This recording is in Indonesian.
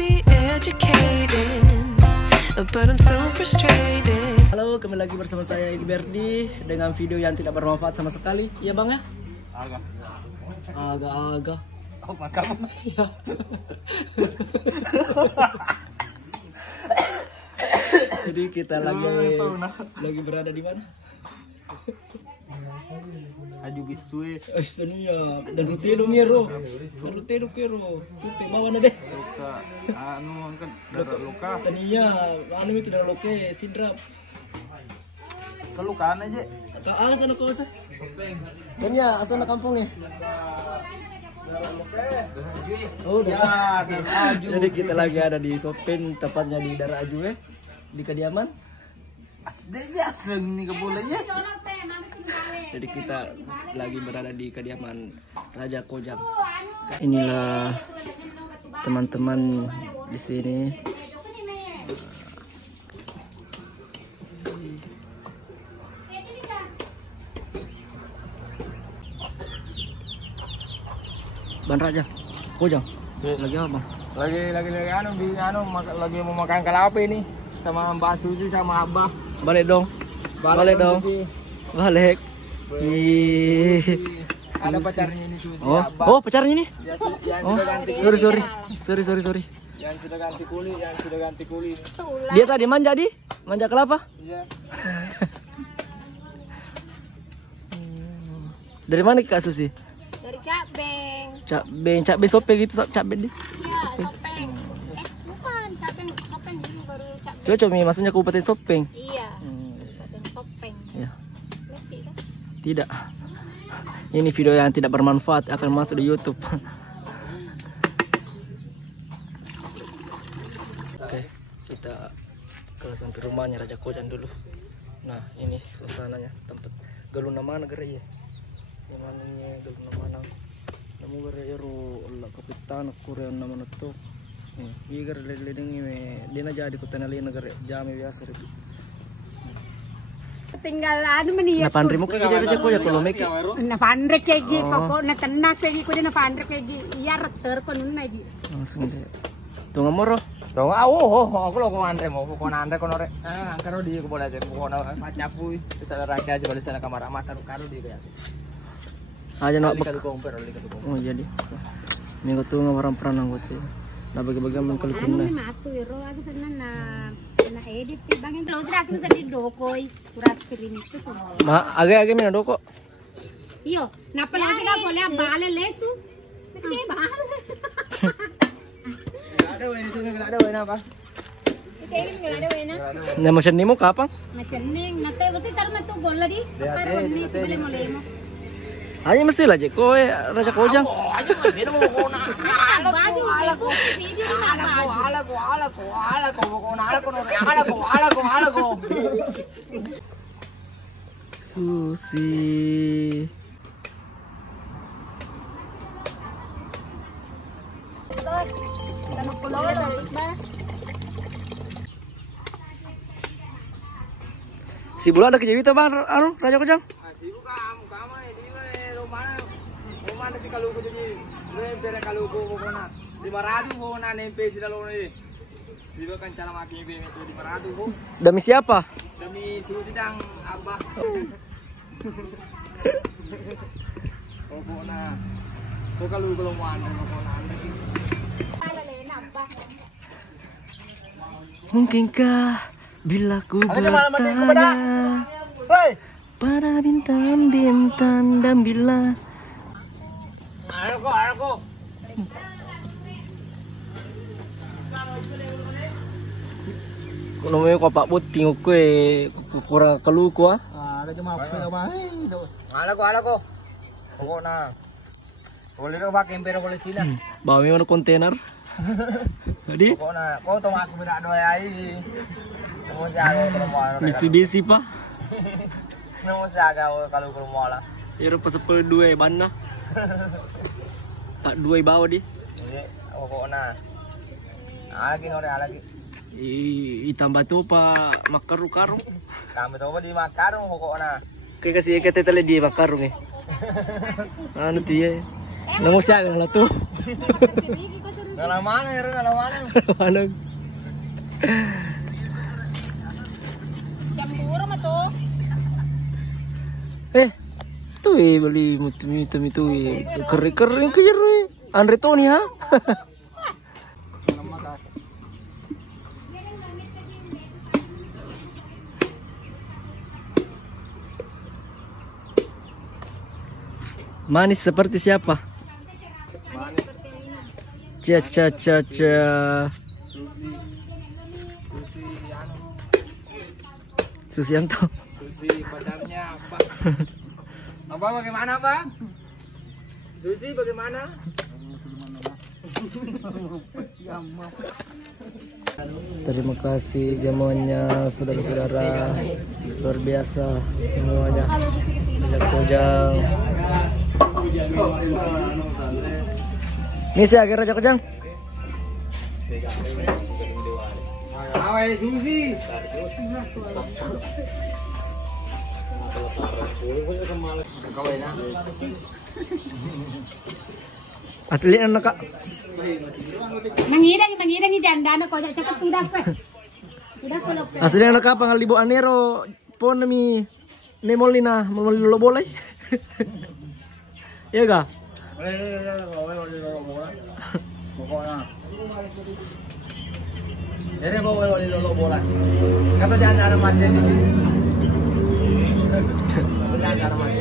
be educated, but I'm so frustrated. Halo, kembali lagi bersama saya Berdi dengan video yang tidak bermanfaat sama sekali. Iya bang ya? Agak. Oh makam. Jadi kita lagi berada di mana? Aju bisue. Estania dan rutelo miro. Rutelo pero. Supe bawa na deh. Luka. Anu kan darah luka. Tania, anu itu darah luka sidrap. Kelukaan aja. Atau sana kau sa? Tania, asal na kampungnya. Oh, Ya, Aju. Jadi kita lagi ada di Sopin, tepatnya di Darah Aju di kediaman. Aslinya sering nih kebolanya. Jadi kita lagi berada di kediaman Raja Kojang. Inilah teman-teman di sini. Ban Raja Kojang. Lagi apa, Bang? Lagi lagi mau makan kalape nih sama Mbak Susi sama Abah. Balik dong. Balik dong. Susi. Balik. Ih. Ada pacarnya ini Susi Oh, Abah. oh pacarnya ini? Yang Oh, sudah ganti kulit. sorry. Yang sudah ganti kulit, Dia tadi manja kelapa? Iya. Dari mana Kak Susi? Dari Cabeng. Cabeng sope gitu, cabeng deh. Iya, Sopeng. Bukan, Sopeng ini baru Cabeng. Cocok nih, maksudnya Kabupaten Sopeng. Iya, Kabupaten Sopeng. Ya, Ngerti kan? tidak. Ini video yang tidak bermanfaat akan masuk di YouTube. Oke, kita ke sampai rumahnya Raja Kojang dulu. Nah, ini suasananya, tempat galuna mana negara ya? Gimana nih galuna mana? Namu gara ero la kapitan Korea nama nato. Iya gara ledeng ini dia na jadi kota nali negara jame biasa itu. Tinggal anu meni Na pandri mo kay Raja Kojang kalau meki. na pandrek kayak gitu, pokok na tenak kayak gitu, na pandrek kayak gitu. Iya reter ko nun na gitu. Langsung deh. Tunga moro. Tuh, aku lo kau Andre mau kau Andre kau nore. Karo di kau boleh aja kau nore macapui. Bisa raja aja boleh sana kamar amat karo di ya. Aja nak Oh, jadi. Minggu tuh ngawaran peran anggota. Nah bagi-bagi aman kali Anu kunna. na aku iro aku sana na edit bangin kalau sudah aku bisa di dokoi kuras screen itu semua. Ma age mina doko. Iyo, napa lang sila boleh bala lesu. Nagkaya ba? Ada wena apa? Kaya nggak ada wena. Na mo siya nimo kapang? Macam neng, nate basi tar matu gola di. Pero ni sebele mo lemo. Aja mesti lah je ko Raja Kojang. Aja masih mau kau nak. Baju aku video ni nak baju. Alaku. Susi. Tanong pulo na ba? Si Bula ada kejadian bang anu Raja Kojang? Sibuk kamu di rumah si kaluku jadi pere kaluku pokoknya 500 pokoknya nempe si dalam ini juga kan cara makin itu 500 bu Demi siapa? demi si sidang abah pokoknya kau kaluku belum mau anda pokoknya Mungkinkah bila ku bertanya para bintang-bintang dan bila Arko. Kuno mo ko Pak But tingog ko kurang kaluko ah. Ada cuma apa apa Alako. Pokoknya boleh dong pakai pero boleh sila. Bawa mo kontainer. Jadi Pokoknya kau tahu aku minta doa ai. Kamu siaga kalau Mitsubishi pa. Kamu siaga kalau mau lah. Pero pa sa dua ban na. Tak dua bawa di. Iya, pokoknya. Lagi. Itambah tu pa makaru-karung. Kami tahu di makarong pokoknya. Kaya kasi ikate tala di makarong eh. Ano tiye? Nangusya ka na to. Dalam mana ya? Dalam mana? Mana? Campur mah tuh. Tuh beli hitam itu kering kejar Andre Tony ha. Manis seperti siapa? Ca. Susianto. Susi pacarnya apa? Apa bagaimana bang? Susi bagaimana? Terima kasih jamuannya saudara-saudara, luar biasa semuanya. Kojang. Ini saya Raja Kojang. Awai Susi. Asli anak kak. Mangidang janda ko cepat tidak pe. Tidak ko lope. Asli anak kak pangalibo anero pon nami nemolina lo boleh. Iya ga? Jadi bawa wali lolo bola. Kata jangan ada mati ini. Jangan ada mati.